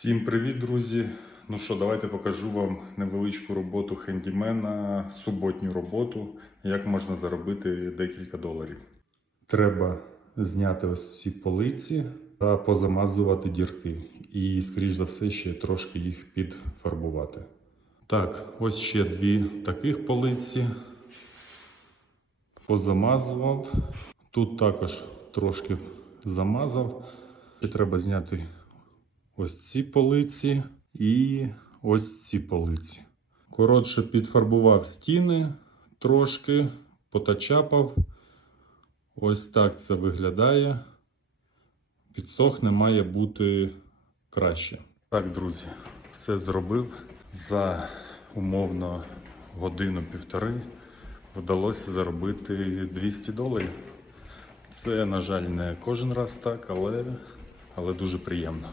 Всім привіт, друзі! Ну що, давайте покажу вам невеличку роботу хендімена, суботню роботу, як можна заробити декілька доларів. Треба зняти ось ці полиці та позамазувати дірки. І, скоріш за все, ще трошки їх підфарбувати. Так, ось ще дві таких полиці. Позамазував. Тут також трошки замазав. Ще треба зняти ось ці полиці і ось ці полиці. Коротше, підфарбував стіни трошки, потачапав. Ось так це виглядає. Підсохне має бути краще. Так, друзі, все зробив за умовно годину-півтори. Вдалося заробити 200 доларів. Це, на жаль, не кожен раз так, але, але дуже приємно.